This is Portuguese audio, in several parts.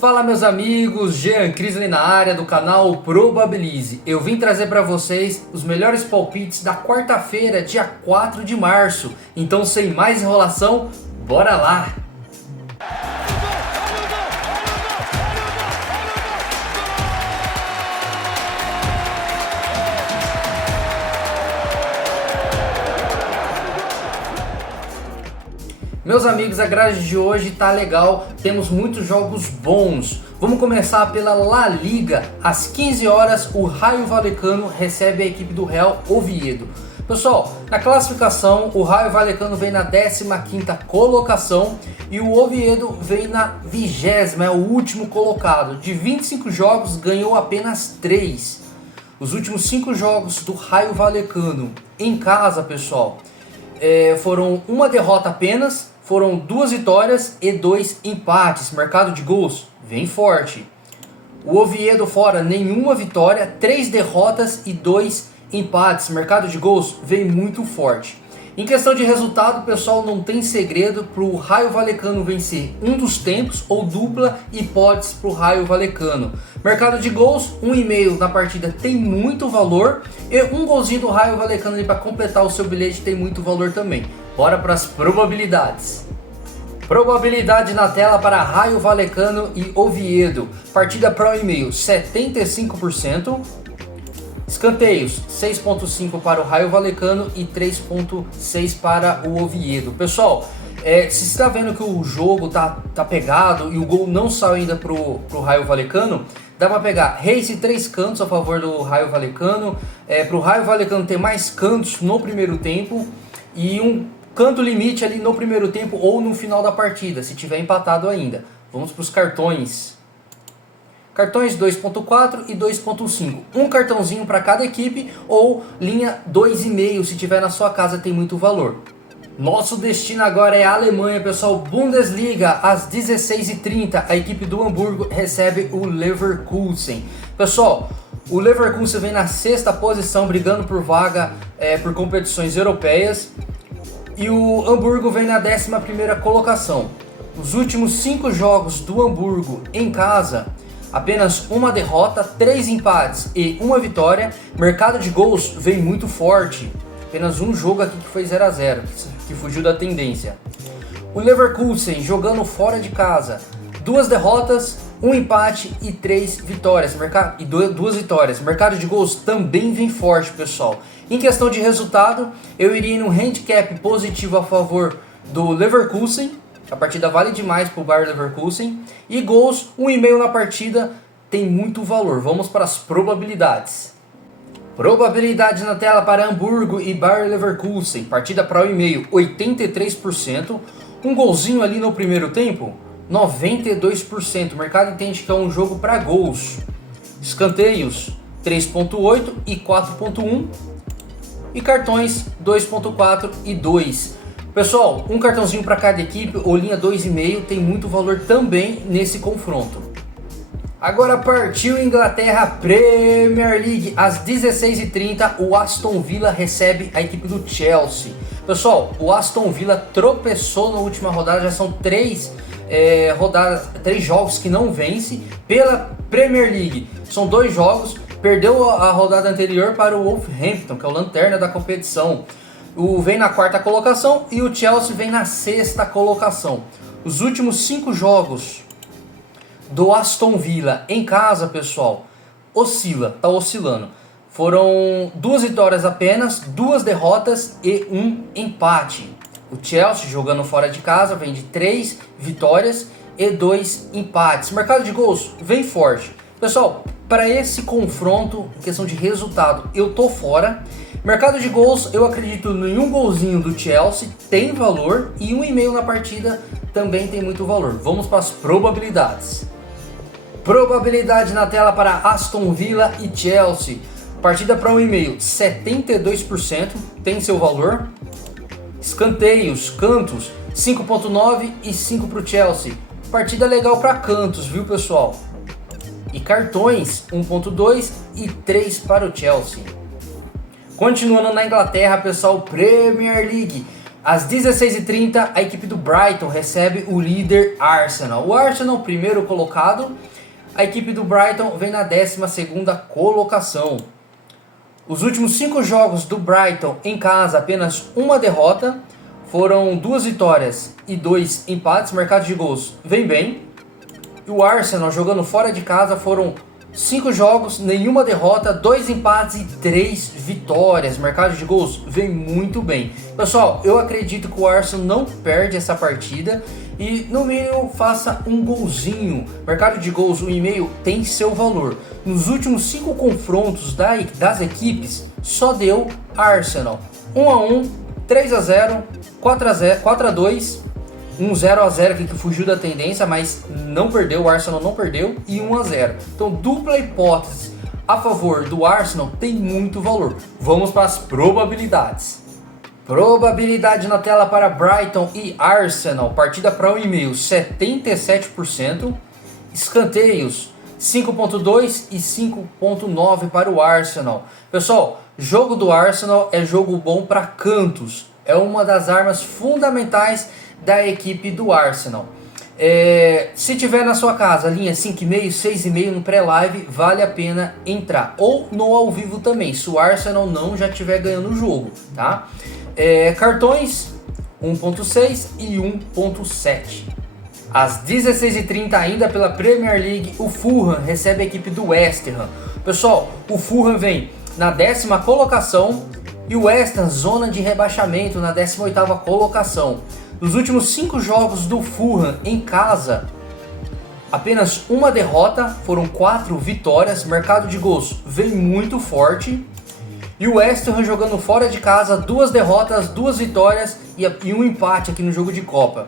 Fala meus amigos, Jean Crisley na área do canal Probabilize. Eu vim trazer para vocês os melhores palpites da quarta-feira, dia 4 de março. Então sem mais enrolação, bora lá! Meus amigos, a grade de hoje tá legal, temos muitos jogos bons. Vamos começar pela La Liga. Às 15 horas, o Rayo Vallecano recebe a equipe do Real Oviedo. Pessoal, na classificação, o Rayo Vallecano vem na 15ª colocação e o Oviedo vem na 20ª, é o último colocado. De 25 jogos, ganhou apenas 3. Os últimos 5 jogos do Rayo Vallecano em casa, pessoal, foram uma derrota apenas, foram 2 vitórias e 2 empates. Mercado de gols vem forte. O Oviedo fora, nenhuma vitória, 3 derrotas e 2 empates. Mercado de gols vem muito forte. Em questão de resultado, pessoal, não tem segredo para o Rayo Vallecano vencer um dos tempos ou dupla hipótese para o Rayo Vallecano. Mercado de gols, 1,5 na partida tem muito valor e um golzinho do Rayo Vallecano para completar o seu bilhete tem muito valor também. Bora para as probabilidades. Probabilidade na tela para Rayo Vallecano e Oviedo. Partida para 1,5, 75%. Escanteios, 6.5 para o Rayo Vallecano e 3.6 para o Oviedo. Pessoal, se você está vendo que o jogo tá pegado e o gol não saiu ainda pro Rayo Vallecano, dá para pegar race 3 cantos a favor do Rayo Vallecano, para o Rayo Vallecano ter mais cantos no primeiro tempo e um canto limite ali no primeiro tempo ou no final da partida, se tiver empatado ainda. Vamos para os cartões. Cartões 2.4 e 2.5. Um cartãozinho para cada equipe ou linha 2,5 se tiver na sua casa, tem muito valor. Nosso destino agora é a Alemanha, pessoal. Bundesliga, às 16h30, a equipe do Hamburgo recebe o Leverkusen. Pessoal, o Leverkusen vem na 6ª posição, brigando por vaga por competições europeias. E o Hamburgo vem na 11ª colocação. Os últimos 5 jogos do Hamburgo em casa, apenas uma derrota, 3 empates e 1 vitória. Mercado de gols vem muito forte. Apenas um jogo aqui que foi 0-0, que fugiu da tendência. O Leverkusen jogando fora de casa, 2 derrotas, 1 empate e 3 vitórias. E 2 vitórias. Mercado de gols também vem forte, pessoal. Em questão de resultado, eu iria no handicap positivo a favor do Leverkusen. A partida vale demais para o Bayer Leverkusen. E gols, 1,5 na partida, tem muito valor. Vamos para as probabilidades. Probabilidade na tela para Hamburgo e Bayer Leverkusen. Partida para 1,5, 83%. Um golzinho ali no primeiro tempo, 92%. O mercado entende que é um jogo para gols. Escanteios, 3.8 e 4.1. E cartões, 2.4 e 2. Pessoal, um cartãozinho para cada equipe ou linha 2,5 tem muito valor também nesse confronto. Agora partiu Inglaterra Premier League. Às 16h30, o Aston Villa recebe a equipe do Chelsea. Pessoal, o Aston Villa tropeçou na última rodada, já são 3 jogos que não vence pela Premier League. São 2 jogos, perdeu a rodada anterior para o Wolverhampton, que é o lanterna da competição. Vem na 4ª colocação e o Chelsea vem na 6ª colocação. Os últimos 5 jogos do Aston Villa em casa, pessoal, tá oscilando. Foram 2 vitórias apenas, 2 derrotas e 1 empate. O Chelsea, jogando fora de casa, vem de 3 vitórias e 2 empates. Mercado de gols vem forte. Pessoal, para esse confronto, em questão de resultado, eu tô fora. Mercado de gols, eu acredito em um golzinho do Chelsea, tem valor, e 1,5 na partida também tem muito valor. Vamos para as probabilidades. Probabilidade na tela para Aston Villa e Chelsea. Partida para 1,5, 72%, tem seu valor. Escanteios, cantos, 5.9 e 5 para o Chelsea. Partida legal para cantos, viu, pessoal? E cartões, 1.2 e 3 para o Chelsea. Continuando na Inglaterra, pessoal, Premier League. Às 16h30, a equipe do Brighton recebe o líder Arsenal. O Arsenal, primeiro colocado, a equipe do Brighton vem na 12ª colocação. Os últimos 5 jogos do Brighton em casa, apenas uma derrota. Foram 2 vitórias e 2 empates. Mercado de gols vem bem. E o Arsenal jogando fora de casa foram 5 jogos, nenhuma derrota, 2 empates e 3 vitórias. Mercado de gols vem muito bem. Pessoal, eu acredito que o Arsenal não perde essa partida e no mínimo faça um golzinho. Mercado de gols 1,5 tem seu valor. Nos últimos 5 confrontos das equipes, só deu Arsenal 1-1, 3-0, 4-2, 0-0 aqui que fugiu da tendência, mas não perdeu, o Arsenal não perdeu, e 1-0. Então, dupla hipótese a favor do Arsenal tem muito valor. Vamos para as probabilidades. Probabilidade na tela para Brighton e Arsenal. Partida para 1,5, 77%. Escanteios, 5.2 e 5.9 para o Arsenal. Pessoal, jogo do Arsenal é jogo bom para cantos. É uma das armas fundamentais da equipe do Arsenal. Se tiver na sua casa linha 5,5, 6,5 no pré-live, vale a pena entrar. Ou no ao vivo também, se o Arsenal não já estiver ganhando o jogo, tá? Cartões 1.6 e 1.7. Às 16h30 ainda pela Premier League, o Fulham recebe a equipe do West Ham. Pessoal, o Fulham vem na 10ª colocação e o West Ham zona de rebaixamento na 18ª colocação. Nos últimos 5 jogos do Fulham em casa, apenas uma derrota, foram 4 vitórias. Mercado de gols vem muito forte. E o West Ham jogando fora de casa, 2 derrotas, 2 vitórias e um empate aqui no jogo de Copa.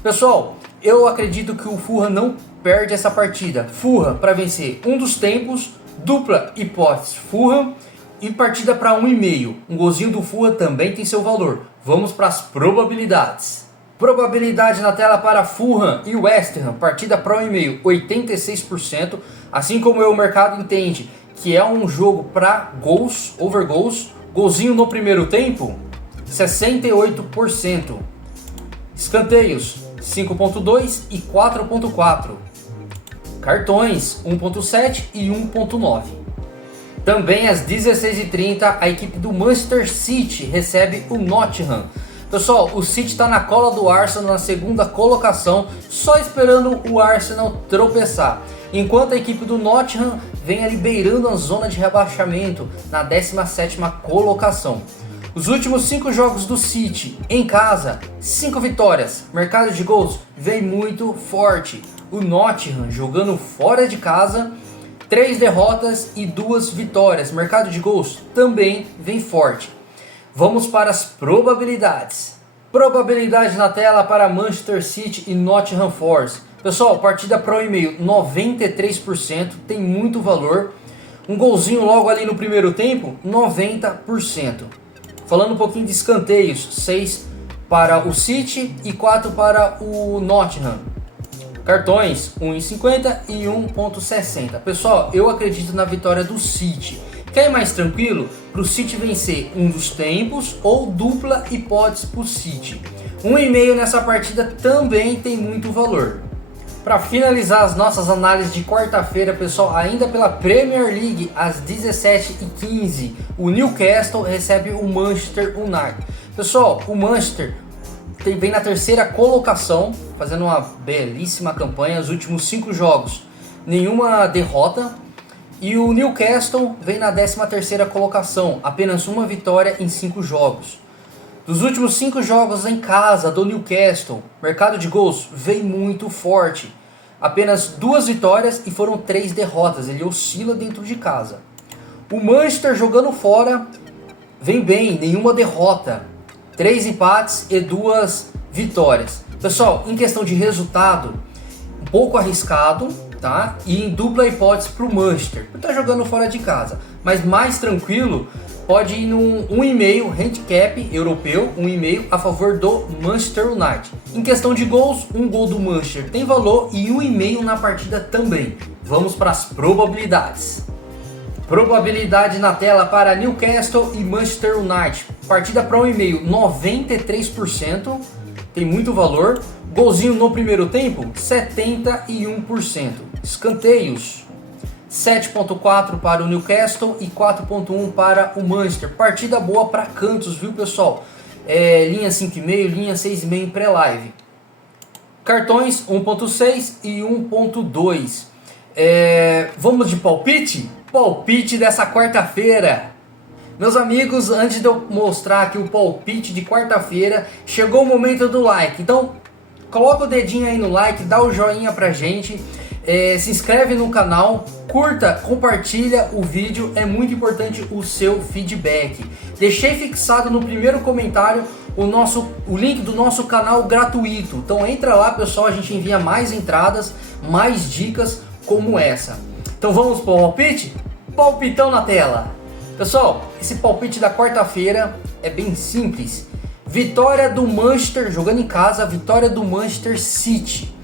Pessoal, eu acredito que o Fulham não perde essa partida. Fulham para vencer um dos tempos, dupla hipótese Fulham e partida para 1,5. Um golzinho do Fulham também tem seu valor. Vamos para as probabilidades. Probabilidade na tela para Fulham e West Ham, partida para 1,5, 86%. Assim como o mercado entende que é um jogo para gols, over goals, golzinho no primeiro tempo, 68%. Escanteios, 5.2 e 4.4. Cartões, 1.7 e 1.9. Também às 16h30, a equipe do Manchester City recebe o Nottingham. Pessoal, o City está na cola do Arsenal na 2ª colocação, só esperando o Arsenal tropeçar. Enquanto a equipe do Nottingham vem ali beirando a zona de rebaixamento na 17ª colocação. Os últimos 5 jogos do City em casa, 5 vitórias. Mercado de gols vem muito forte. O Nottingham jogando fora de casa, 3 derrotas e 2 vitórias. Mercado de gols também vem forte. Vamos para as probabilidades. Probabilidade na tela para Manchester City e Nottingham Forest. Pessoal, partida para 1,5, 93%, tem muito valor. Um golzinho logo ali no primeiro tempo, 90%. Falando um pouquinho de escanteios, 6 para o City e 4 para o Nottingham. Cartões, 1,50 e 1,60. Pessoal, eu acredito na vitória do City. Quer ir mais tranquilo? Para o City vencer um dos tempos ou dupla hipótese para o City. 1,5 nessa partida também tem muito valor. Para finalizar as nossas análises de quarta-feira, pessoal, ainda pela Premier League, às 17h15, o Newcastle recebe o Manchester United. Pessoal, o Manchester vem na 3ª colocação, fazendo uma belíssima campanha, os últimos 5 jogos, nenhuma derrota. E o Newcastle vem na 13ª colocação, apenas uma vitória em 5 jogos. Dos últimos 5 jogos em casa do Newcastle, mercado de gols vem muito forte. Apenas 2 vitórias e foram 3 derrotas, ele oscila dentro de casa. O Manchester jogando fora vem bem, nenhuma derrota. 3 empates e 2 vitórias. Pessoal, em questão de resultado, um pouco arriscado, tá? E em dupla hipótese para o Manchester, que está jogando fora de casa. Mas mais tranquilo, pode ir num 1,5 handicap europeu, 1,5 a favor do Manchester United. Em questão de gols, um gol do Manchester tem valor e 1,5 na partida também. Vamos para as probabilidades. Probabilidade na tela para Newcastle e Manchester United. partida para 1,5, 93%, tem muito valor. Golzinho no primeiro tempo, 71%. Escanteios, 7,4 para o Newcastle e 4,1 para o Manchester. Partida boa para cantos, viu pessoal? Linha 5,5, linha 6,5 em pré-live. Cartões 1,6 e 1,2. Vamos de palpite? Palpite dessa quarta-feira. Meus amigos, antes de eu mostrar aqui o palpite de quarta-feira, chegou o momento do like. Então, coloca o dedinho aí no like, dá o joinha pra gente, se inscreve no canal, curta, compartilha o vídeo, é muito importante o seu feedback. Deixei fixado no primeiro comentário o link do nosso canal gratuito. Então entra lá pessoal, a gente envia mais entradas, mais dicas como essa. Então vamos para o palpite? Palpitão na tela! Pessoal, esse palpite da quarta-feira é bem simples. Vitória do Manchester, jogando em casa, vitória do Manchester City.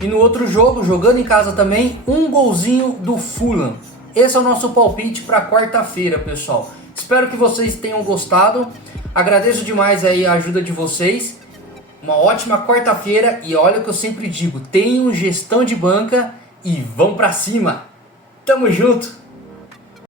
E no outro jogo, jogando em casa também, um golzinho do Fulham. Esse é o nosso palpite para quarta-feira, pessoal. Espero que vocês tenham gostado. Agradeço demais aí a ajuda de vocês. Uma ótima quarta-feira e olha o que eu sempre digo, tenham gestão de banca e vão para cima. Tamo junto!